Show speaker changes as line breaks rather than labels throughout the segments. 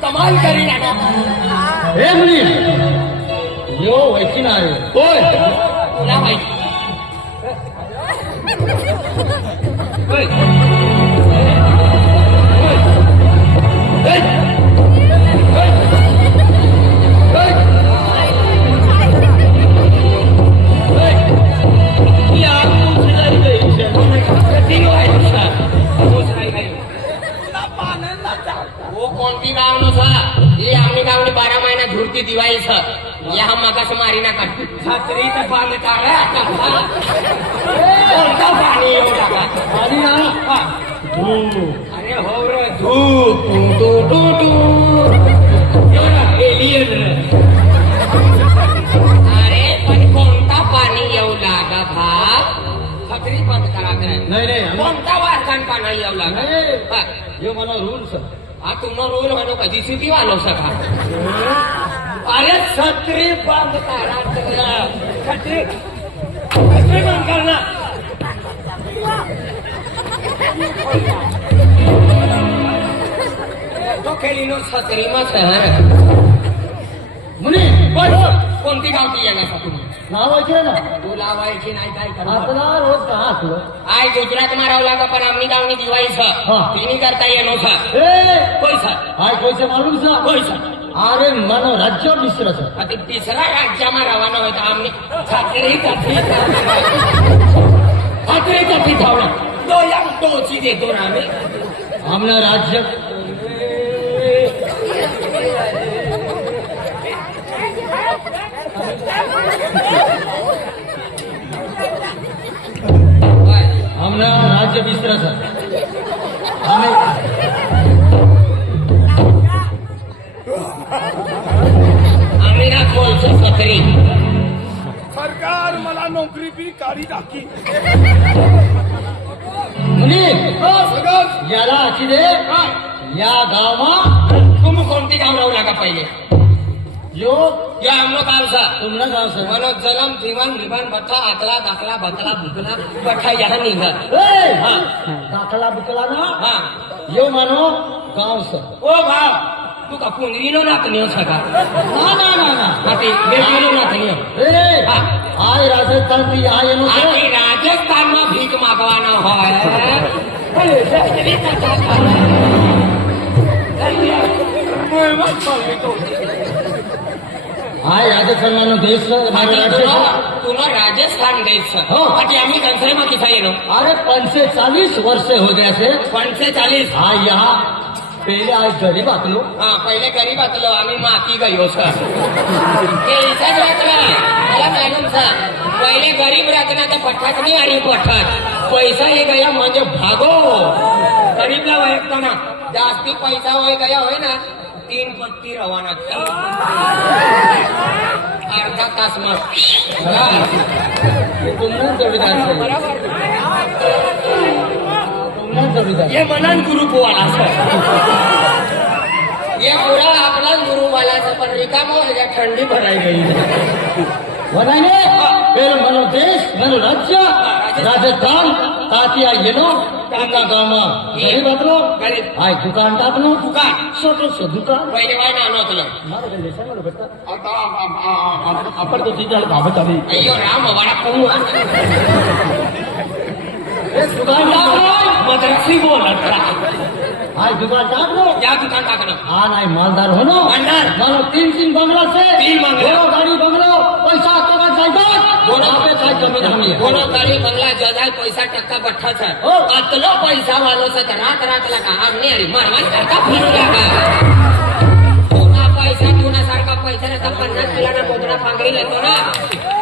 તમારી
કરી નાખો એમની યો વૈકી ના ઓય ના
ભાઈ Hey! Hey! कोणती गाव नसा हे आम्ही गावनी बारा महिना धुरती दिवाळीच या मगास मारी ना काढ छत्री तर कोणता पाणी येऊ टाका?
आणि ना धू.
अरे हो रे. धू टू टू टू टू एवढा alien. रे. अरे पण कोणता पाणी येऊ लागा भाग छत्री बंद करा काय
नाही नाही आम्हा-
कोणता वारकान पाणी येऊ लागा?
नाही.
हा.
यो मला रूल्स
हा तुमनो रोल म्हणू कधी अरे, छत्री बंद करा तर. छत्री छत्री बंद करना। तो नो कोणती गावची येणार तुम्ही?
લાવાય છે
ને? તું છે નાઈ કાઈ
કરવા કહા છો આ
ગુજરાતમાં રાવ પણ આમની ગામની દિવાળી છે. તેની
કરતા
એનો છે. એ! કોઈ
છે?
આ
કોઈ છે મારું છે?
કોઈ
છે? અરે મારો રાજ્ય છે.
અતિ તીસરા રાજ્યમાં રહેવાનો હોય તો આમની છાત્રી કથી છાત્રી કથી થાવડા દો યમ દો ચીજે દો
રામે. હમણાં રાજ્ય राज्य
सरकार मला नोकरी बी काढी टाकी
मुनी याला अची दे। या गावा
तुम्ही कोणती गाव राहू लागा पहिले?
यो
या जीवन बच्चा आकला दाखला बुकला
यहाँ
नहीं
दाखला बुकला ना? यो
ओ भाव तू का पुंगरी नो ना हो सका
ना ना ना ना.
अति मेरे नो ना तनियो
ए
हाँ.
राजस्थान की आय नो से राजस्थान में भीख मांगवाना है
अरे से ये का का
मैं मत बोल तो. हाय राजस्थानला देश
तुला राजस्थान देश
हो.
बाकी आम्ही कंसरे में किसा येनो
अरे पंचे चालीस वर्ष हो गया से
पंचे चालीस
हाँ यहाँ पहिले आज गरीब आतलो.
हा पहिले गरीब आतलो. आम्ही माती गयो सर. ते इथंच राहतला मला मॅडम सर. पहिले गरीब राहताना तर पठात नाही आणि पठात. पैसा हे गया म्हणजे भागो. गरीबला वयकताना जास्ती पैसा होय गया होय ना. तीन बत्ती रवाना तीन अर्धा तास
तो तो
ये मनन गुरु पोवाला ये पूरा अपना गुरु वाला से पर रिका मो है ठंडी भराई गई
बनाएँगे मेरे हाँ। मनो देश मनो हाँ, राज्य राजस्थान। तातिया ये नो काका गामा
गरीब
आतलो हाय दुकान टाकलो
दुकान।
छोटे से दुकान।
पहिले वाय ना
नोतलो मारे गले समोर बसता
आता आम आम आपण तो, तो सीधा बाबा
चाली। अयो राम वाडा कोण
ए दुकान टाकलो
मदरसी बोल
हाय दुकान टाकलो
या दुकान टाकलो
हाँ नाही मालदार हो ना।
मालदार?
मारो तीन तीन बंगला से।
तीन बंगला।
गाड़ी बंगला पैसा तो का जायदाद
दोनो.
आपे काय कमी नाही
कोण गाडी बंगला जजाय पैसा टक्का बठ्ठाचा
हो.
अतलो पैसा वालो तर रात रात लागा आमने आणि मारवान सारखा फिरू लागा तुना पैसा तुना सारखा पैसा ना तर पन्नास किलोना मोदना पांगरी येतो ना।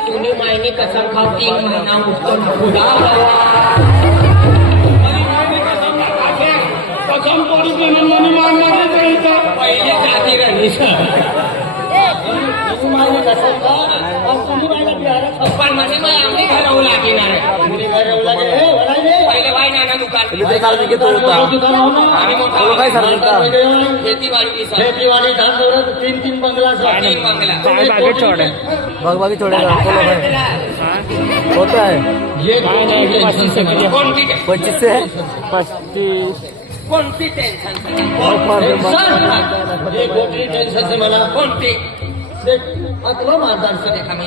तुम्ही मायने कसम खाऊ तीन महिना उठतो ना पुढा
कसम पडू दे ना मनी मारणार
पहिले जाती रही
तुम्ही कसम और तुम्ही
पण मध्ये मग आम्ही लागणार
घरी ए, वडायले.
पहिले वाय नाना दुकान
दुकान दुकान हो.
आम्ही मोठा
खेतीवाडी धान तीन तीन बंगला से.
तीन बंगला.
छोड़ेगा बोलो भाई होता है
ये
कोणती
पच्चीस से पच्चीस
कोणती टेन्शन
गोष्टी टेन्शन मला?
कोणती?
अकलो मारदार
देखा मी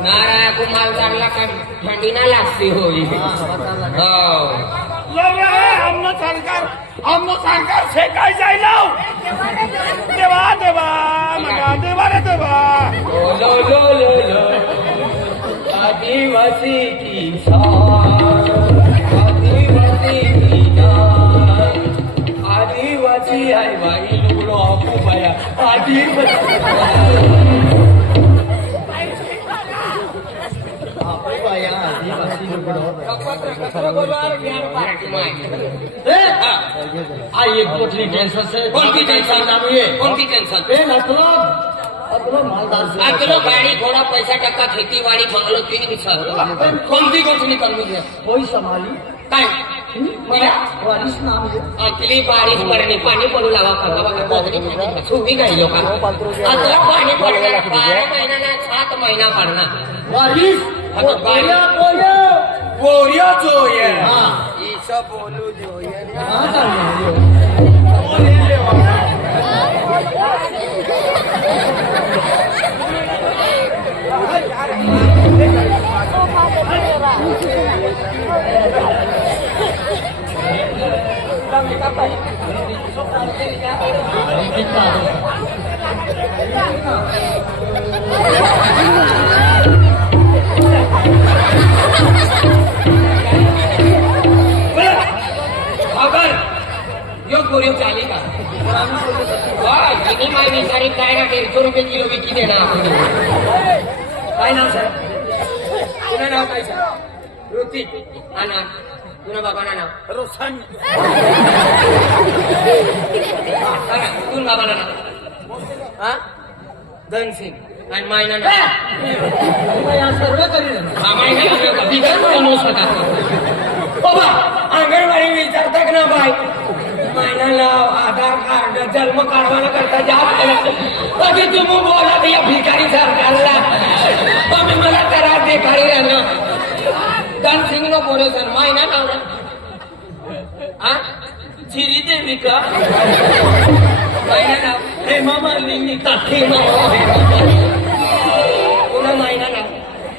નારાયણ કુમાર ચાલલા કે ઠંડી ના લાગતી
હોય હમનો સરકાર હમનો સરકાર શેકાઈ જાય લાવ દેવા દેવા મગા દેવા રે દેવા લો લો લો
લો આદિવાસી કિસાન
कोणती
आ एक गोष्टी टेन्शन आहे
टेन्शन
नाम ये
कोणती टेन्शन
ए से
अकलो गाडी घोडा पैसा टक्का खेती वाडी बंगलो तीन कोणती गोष्टी कमी घ्या
कोई संभाली मला नाम ये
अकली बारिश? पडणे पाणी पडू लावा का बघा कोकणी सुधी काही लोक अकला पाणी पडणार बारा महिना ना सात महिना पडणार
वारिस
બોલ્યો જોઈએ. ઈશો બોલવું જોઈએ Thank you. विचारी काय ना दीडशे रुपये किलो विकी देणार काय नाव सर? तुला नाव काय सर? ऋतिक. आणि तुला बाबाना नाव?
रोशन.
सांगा तुला बाबाला नाव? हा? धनसिंग. आणि मायना
सर्व करी
हा मायना नाव बिगर बनवू शकता बाबा अंगणवाडी विचारतात ना बाय महिना आधार कार्ड जन्म काढवाना करता जास्त कधी तुम्ही बोला या भिकारी सरकारला तुम्ही मला करा भिकारी राहणं दानसिंग नो बोले सर महिना लाव हा चिरी देवी का महिना लाव हे काठी पुन्हा महिना लाव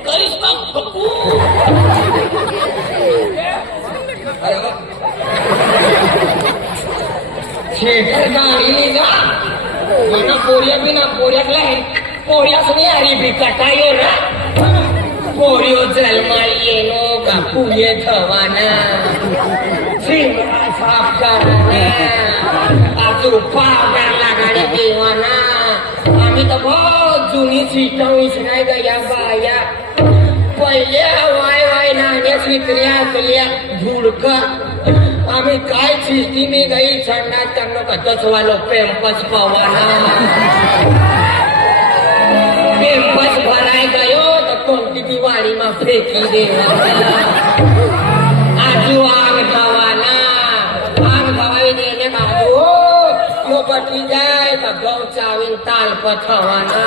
करिश्मा वा थिएटर गाणी ना देवाना आम्ही तर बहुत जुनी सीट नाही का या बाया. पहिल्या वाय वाय नाण्या स्वीकऱ्या असल्या धुडका आम्ही काय शिस्ती मी गाई छंडा त्यांना कतच वालो पेंपस पवाना. पेंपस भराय गयो तर कोणती ती वाडी मा फेकी देवाना ताल पथवाना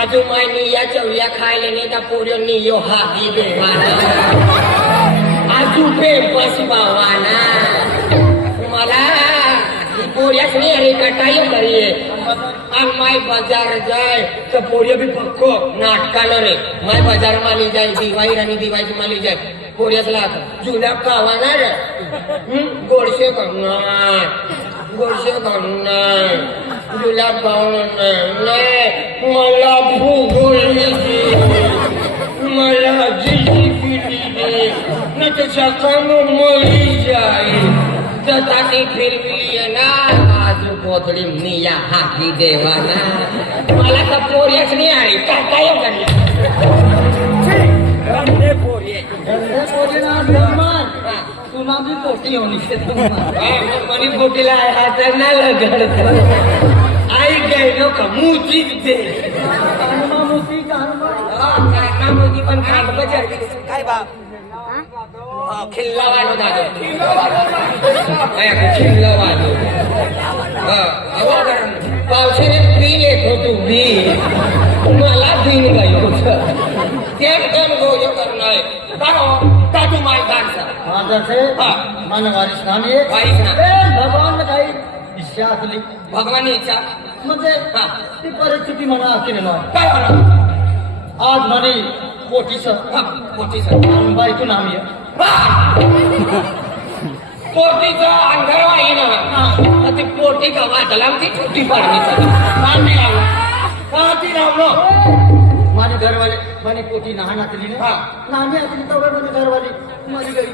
आजू माय निया चवल्या खायले नाही तर पोऱ्यो नियो हाती देवाना आजू पेम्पस बावाना मला पोऱ्याच नाही अरे कटाई करीये आणि माय बाजार जाय तर पोऱ्या बी पक्को नाटकानं रे माय बाजार माली जाय दिवाळी आणि दिवाळीची माली जाय पोऱ्याच लाग जुलाब खावाना रे हं? गोडशे जुलाब खावणार नाही मला भूगोल मला जिजी पिली दे न त्याच्या काम मरी जाई जताची फिरवी आहे ना आजू कोथळी निया हाती देवाना मला तर पोर्याच नाही आहे काय काय करले
पोरी
तुला बी पोटी
मग मनी पोटीला आहे हा બે લોકો હું. જીત દે પણ
કાંડ બજાર
કાંઈ
બાપ ખિલ્લાવાનો દાદો ખિલ્લાવાનો
પાવશે ને
પી લે ભગવાન इच्छा असली
भगवान इच्छा
म्हणजे
हा.
ती परिस्थिती म्हणा आहे
काय म्हणा?
आज म्हणे पोटीचं
हा, मोठी सर.
नामी आहे.
पोटीचं अंधार आहे ना. ती पोटी का वाजला ती छोटी पाडणी का ती लावलं
माझी घरवाली म्हणे पोटी नहा नाचली
हा.
नामी असली तर माझी घरवाली. माझी गई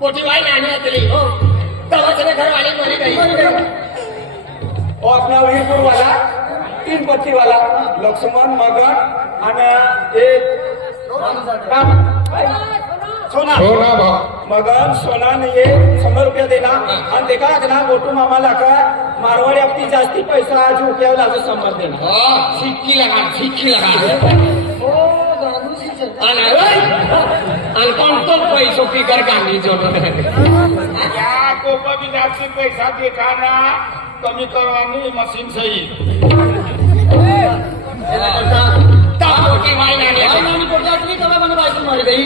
पोटी वाई नाणी असली हो. गई
और अपना वीरपुर वाला तीन पत्ती वाला लक्ष्मण मगन आणि एक सोना. मगन सोना ये शंभर रुपया देणार आणि ते काय ना गोटू मामाला का मारवाडी आपली जास्ती पैसा आज उठ्यावर असं शंभर देणार.
हो सिक्की लगा
हो.
आणि कोणतो पैसो पिकर गांधी जोडून
या को विनाशी पैसा दिखाना कमी करवानी मशीन सही.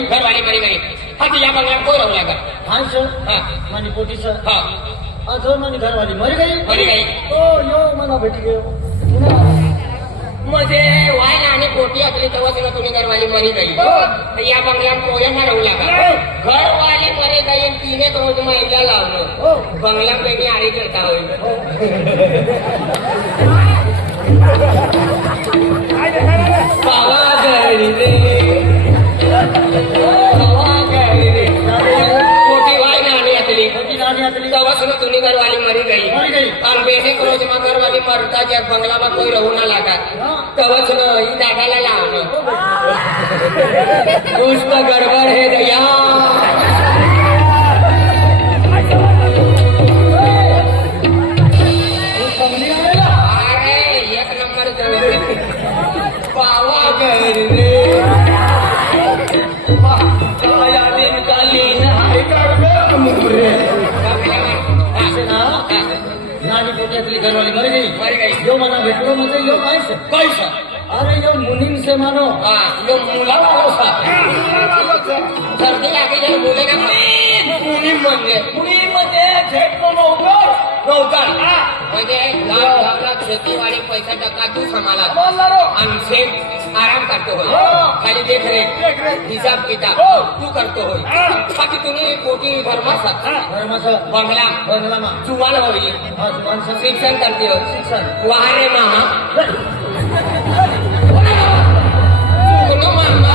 घरवाली बरी गई हाँ या बंगला कोई रहने का
हाँ सर.
हाँ.
मानी पोटी
सर.
हाँ. हो, घरवाली. मर गई?
मरी गई.
ओ यो मना बैठ
गए मुझे वाई पोटी असली तेव्हा तुला तुम्ही घरवाली मरी गई तर या बंगल्यात राहू लागा घरवाली मरी आणि तिने रोज महिला लावलं.
हो.
बंगला पेटी आडी करता होईल? बाबा
निकली जावा
सुनो तुनी घर वाली मरी गई.
मरी गई.
और बेटे क्रोज में घर वाली मरता जब बंगला में कोई रहू ना लगा तब गड़बड़ है दया
नाणी पोटी असली घरवाली मरी गई
मरी गई.
यो मला भेटलो म्हणजे यो काय से
कैसा
अरे यो मुनीम से मानो
हा यो मुला वालो सा सर्दी लागे जर बोले ना मुनी म्हणजे मुनी म्हणजे झेटलो नव्हतं नव्हतं म्हणजे गाव गावात शेतीवाडी पैसा टका तू समाला आणि शेत आराम करतो होय खाली देखरेख हिसाब किताब तू करतो होय बाकी तुम्ही पोटी भरमासा
धर्माचं
बंगला
बंगलामा
जुवान होईल
हा माणसं
शिक्षण करते हो
शिक्षण
वारे मामा कुनो मामा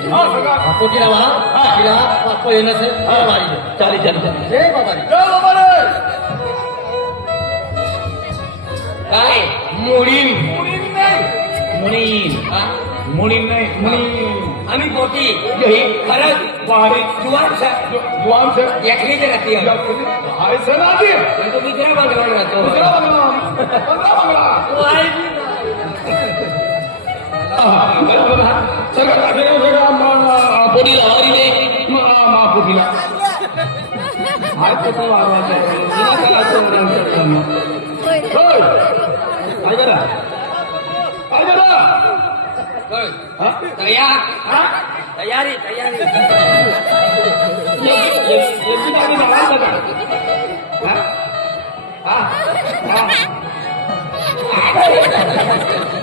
पोटीला वा तिला पाप येणं से मारी चाली चाली हे बाबा रे.
काय मुळी
मुनी
हा?
मुनी नाही मुनी
आम्ही पोटी
यही
खरंच
बारीक
जुवान सर
जुआन से
एकली तर राहते
हाय सर आधी
तो मित्र बंगला राहतो
दुसरा बंगला पंधरा बंगला
वाई बी नाही.
सगळं पोटीला हरिले मा पोटीला हाय कसं वागवायचं तिला काय असं बोलायचं मग? होय. काय करा काय करा
होय.
हा?
तयार
हा?
तयारी तयारी
एक- एक- एकटी गाडी लावायचं का? हा? हा? हा? पाहाड म्हटलं तर गाडी काढणं तू आधी किती केलं? आहा. ए, होया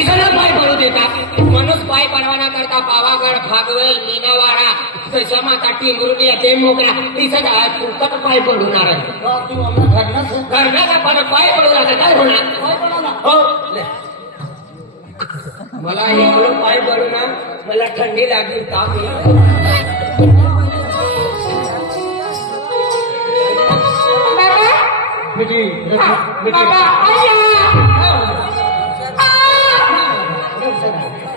तिघांना पाय पडू देतात माणूस पाय पडवाना करता पावागड भागवेल मीनावाडा तशा माता टिंगरुली ते मोकळा तिचं काय फुकट पाय पडणार आहे करण्याचा पण पाय पडू लागला काय होणार हो ले. मला एवढं पाय पडू ना मला थंडी लागली ताप येईल.
मिठी मिठी
बाबा अय्यो